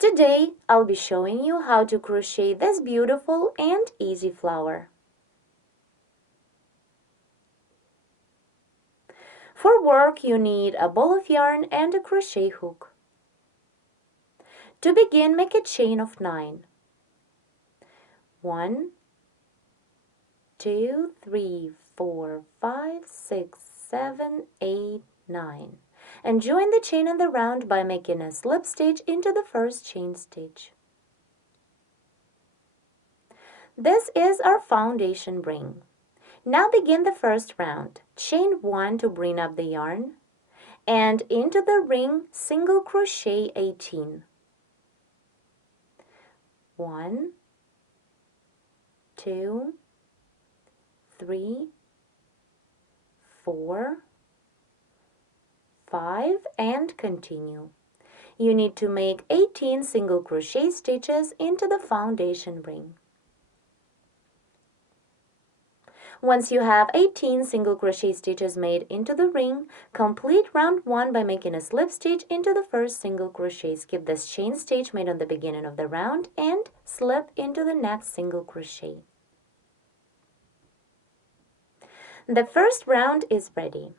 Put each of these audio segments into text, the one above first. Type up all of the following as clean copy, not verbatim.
Today, I'll be showing you how to crochet this beautiful and easy flower. For work, you need a ball of yarn and a crochet hook. To begin, make a chain of 9. 1, 2, 3, 4, 5, 6, 7, 8, 9. And join the chain in the round by making a slip stitch into the first chain stitch. This is our foundation ring. Now begin the first round. Chain 1 to bring up the yarn, and into the ring single crochet 18. 1, 2, 3, 4, 5, and continue. You need to make 18 single crochet stitches into the foundation ring. Once you have 18 single crochet stitches made into the ring, complete round 1 by making a slip stitch into the first single crochet. Skip this chain stitch made on the beginning of the round and slip into the next single crochet. The first round is ready.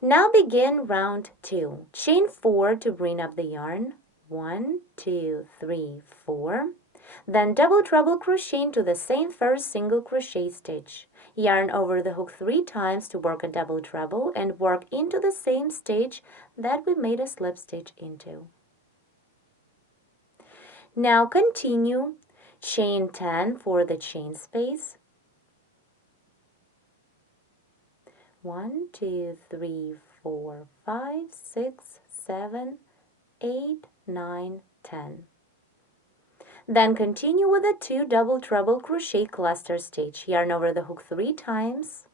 Now begin round 2. Chain 4 to bring up the yarn. 1, 2, 3, 4. Then double treble crochet into the same first single crochet stitch. Yarn over the hook 3 times to work a double treble and work into the same stitch that we made a slip stitch into. Now continue. Chain 10 for the chain space. 1, 2, 3, 4, 5, 6, 7, 8, 9, 10. Then continue with a 2 double treble crochet cluster stitch. Yarn over the hook 3 times.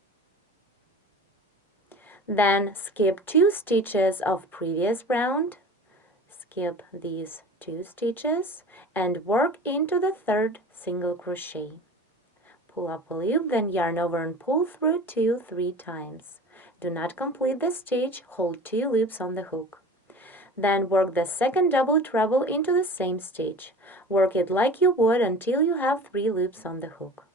Then skip 2 stitches of previous round. Skip these 2 stitches and work into the third single crochet. Pull up a loop, then yarn over and pull through 2 3 times. Do not complete the stitch, hold 2 loops on the hook. Then work the second double treble into the same stitch. Work it like you would until you have 3 loops on the hook.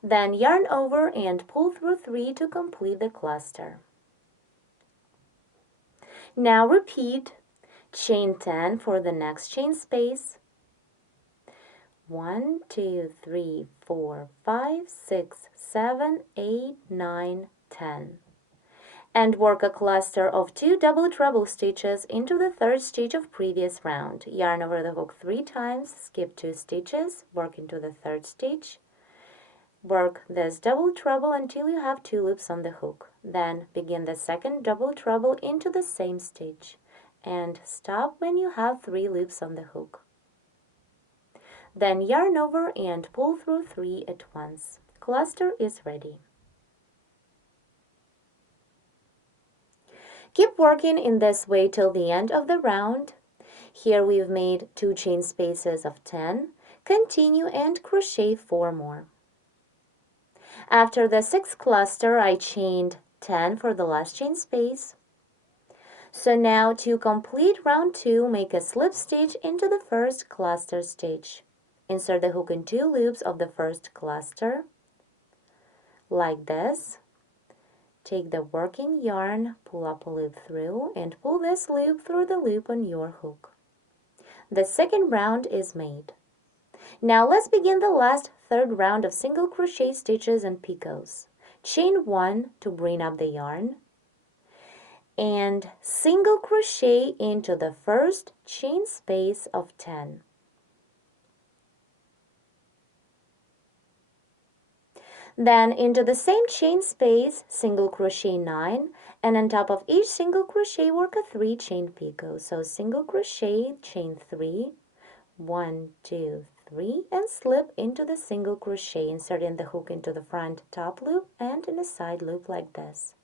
Then yarn over and pull through 3 to complete the cluster. Now repeat. Chain 10 for the next chain space. 1, 2, 3, 4, 5, 6, 7, 8, 9, 10. And work a cluster of 2 double treble stitches into the third stitch of previous round. Yarn over the hook 3 times, skip 2 stitches, work into the third stitch. Work this double treble until you have 2 loops on the hook. Then begin the second double treble into the same stitch and stop when you have 3 loops on the hook. Then yarn over and pull through 3 at once. Cluster is ready. Keep working in this way till the end of the round. Here we've made 2 chain spaces of 10. Continue and crochet 4 more. After the 6th cluster, I chained 10 for the last chain space. So now to complete round 2, make a slip stitch into the first cluster stitch. Insert the hook in 2 loops of the first cluster, like this. Take the working yarn, pull up a loop through, and pull this loop through the loop on your hook. The second round is made. Now let's begin the last third round of single crochet stitches and picots. Chain 1 to bring up the yarn, and single crochet into the first chain space of 10. Then into the same chain space, single crochet 9, and on top of each single crochet work a 3 chain picot. So single crochet, chain 3, 1, 2, 3, and slip into the single crochet, inserting the hook into the front top loop and in a side loop like this.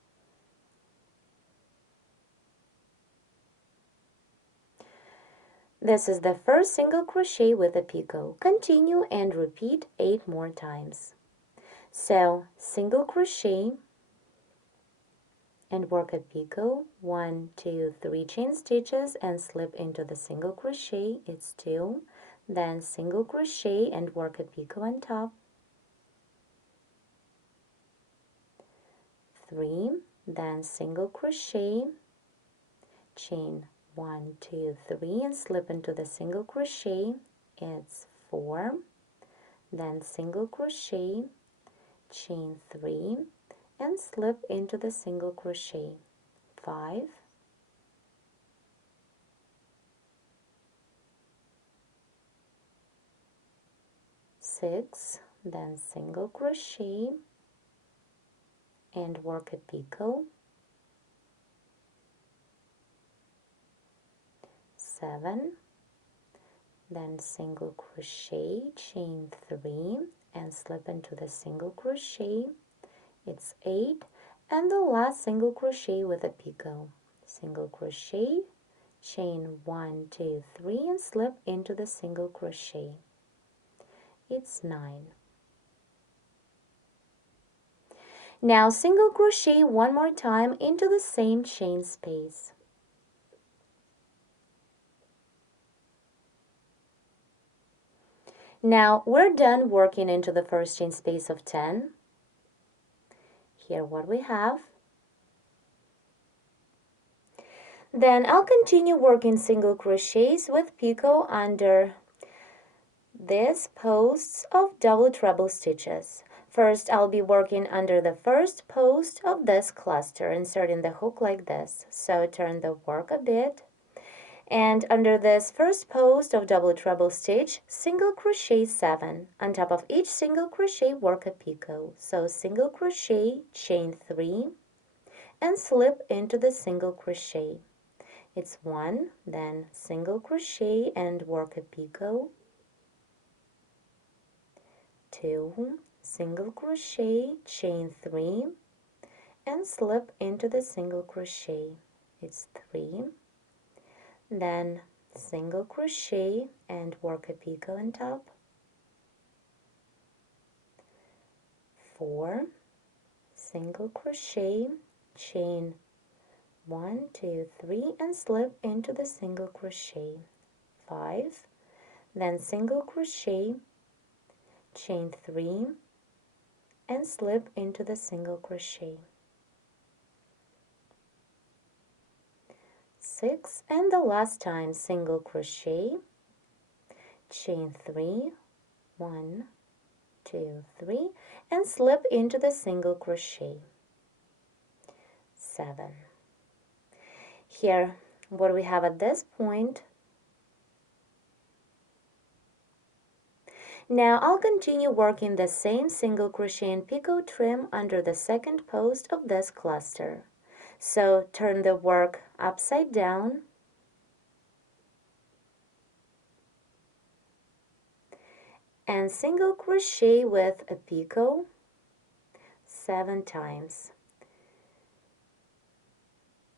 This is the first single crochet with a picot. Continue and repeat 8 more times. So single crochet, and work a picot, 1, 2, 3 chain stitches and slip into the single crochet, it's 2, then single crochet and work a picot on top, 3, then single crochet, chain 1, 2, 3 and slip into the single crochet, it's 4, then single crochet, chain 3 and slip into the single crochet, 5, 6, then single crochet and work a picot, 7, then single crochet, chain 3 and slip into the single crochet, it's 8, and the last single crochet with a picot, single crochet, chain 1, 2, 3 and slip into the single crochet, it's 9. Now single crochet one more time into the same chain space. Now we're done working into the first chain space of 10. Here what we have. Then I'll continue working single crochets with picot under these posts of double treble stitches. First I'll be working under the first post of this cluster, inserting the hook like this. So turn the work a bit. And under this first post of double treble stitch, single crochet 7. On top of each single crochet, work a picot. So single crochet, chain 3, and slip into the single crochet. It's 1, then single crochet and work a picot, 2, single crochet, chain 3, and slip into the single crochet. It's 3, then single crochet and work a picot on top, 4, single crochet, chain 1, 2, 3 and slip into the single crochet, 5, then single crochet, chain 3 and slip into the single crochet, 6, and the last time single crochet, chain 3, 1, 2, 3 and slip into the single crochet, 7. Here what we have at this point. Now I'll continue working the same single crochet and picot trim under the second post of this cluster. So turn the work upside down and single crochet with a picot 7 times.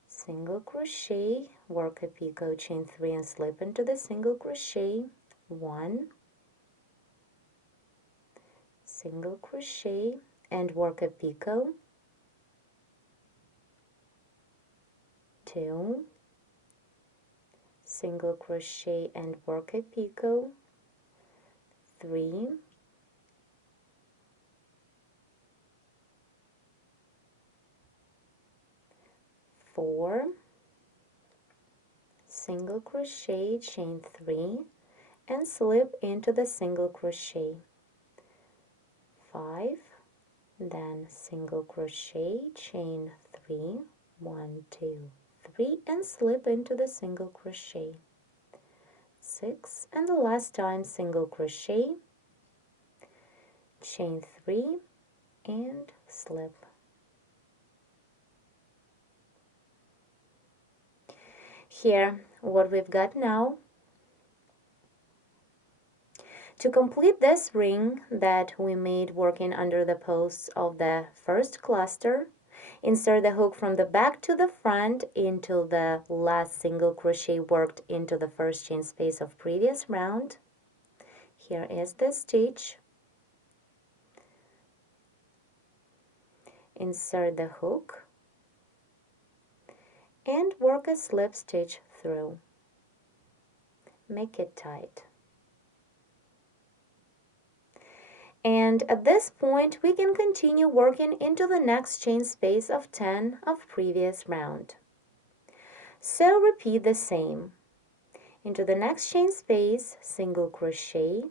Single crochet, work a picot, chain 3 and slip into the single crochet, 1, single crochet and work a picot, 2, single crochet and work a picot, 3, four, single crochet, chain 3 and slip into the single crochet, 5, then single crochet, chain 3, 1, 2, 3 and slip into the single crochet, 6, and the last time single crochet, chain 3 and slip. Here what we've got now, to complete this ring that we made working under the posts of the first cluster, insert the hook from the back to the front into the last single crochet worked into the first chain space of previous round. Here is the stitch. Insert the hook and work a slip stitch through. Make it tight. And at this point, we can continue working into the next chain space of 10 of previous round. So repeat the same. Into the next chain space, single crochet,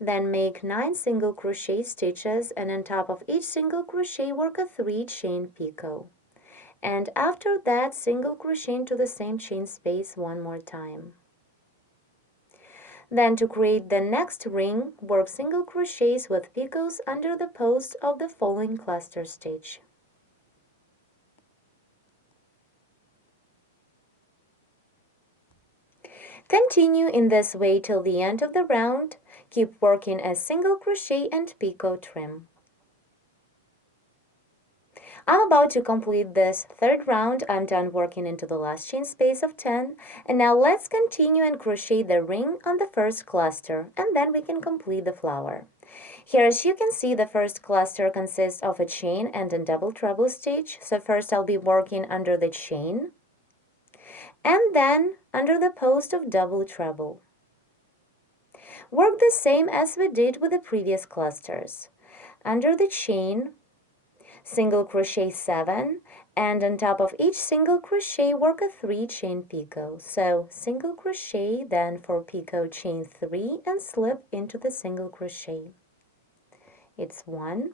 then make 9 single crochet stitches, and on top of each single crochet work a 3 chain picot. And after that, single crochet into the same chain space one more time. Then to create the next ring, work single crochets with picots under the post of the following cluster stitch. Continue in this way till the end of the round. Keep working as single crochet and picot trim. I'm about to complete this third round. I'm done working into the last chain space of 10, and now let's continue and crochet the ring on the first cluster, and then we can complete the flower. Here, as you can see, the first cluster consists of a chain and a double treble stitch. So first I'll be working under the chain, and then under the post of double treble. Work the same as we did with the previous clusters. Under the chain, single crochet 7, and on top of each single crochet work a 3 chain picot. So single crochet, then for picot chain 3 and slip into the single crochet. It's 1,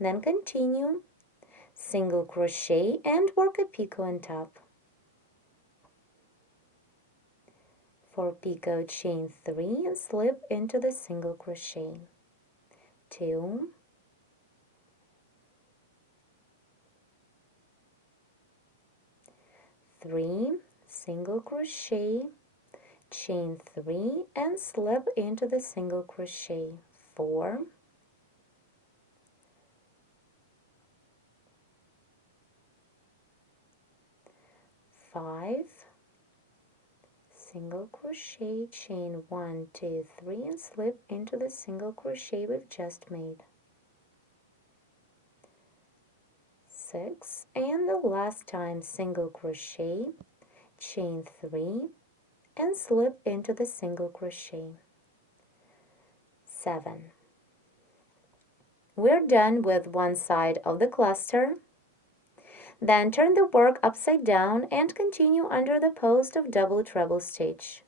then continue, single crochet and work a picot on top. For picot chain 3 and slip into the single crochet. 2, 3, single crochet, chain 3 and slip into the single crochet. 4, 5, single crochet, chain 1, 2, 3 and slip into the single crochet we've just made. 6, and the last time single crochet, chain 3 and slip into the single crochet. 7. We're done with one side of the cluster. Then turn the work upside down and continue under the post of double treble stitch.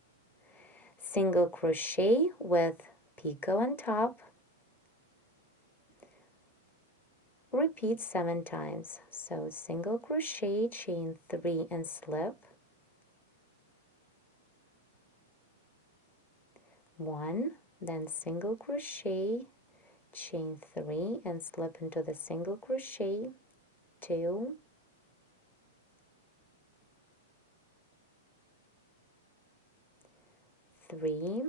Single crochet with picot on top. Repeat 7 times. So single crochet, chain 3 and slip. 1, then single crochet, chain 3 and slip into the single crochet. 2, 3,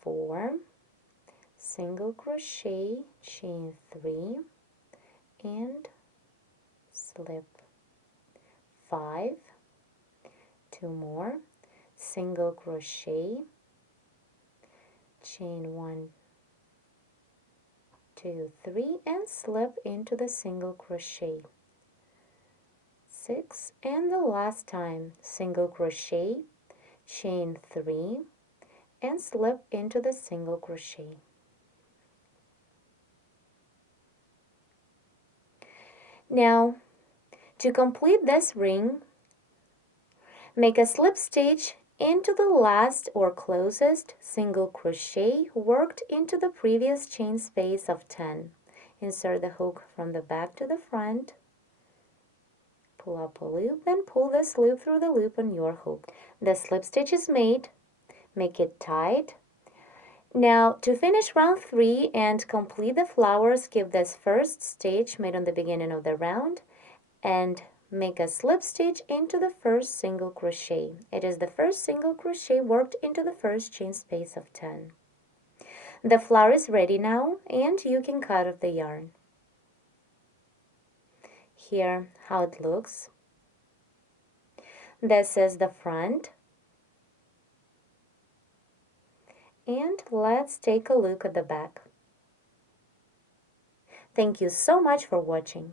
4, single crochet, chain 3 and slip. 5, 2 more, single crochet, chain 1, 2, 3 and slip into the single crochet. 6, and the last time single crochet, chain 3 and slip into the single crochet. Now, to complete this ring, make a slip stitch into the last or closest single crochet worked into the previous chain space of 10. Insert the hook from the back to the front, pull up a loop, then pull this loop through the loop on your hook. The slip stitch is made, make it tight. Now, to finish round 3 and complete the flowers, keep this first stitch made on the beginning of the round and make a slip stitch into the first single crochet. It is the first single crochet worked into the first chain space of 10. The flower is ready now, and you can cut off the yarn. Here how it looks. This is the front. And let's take a look at the back. Thank you so much for watching.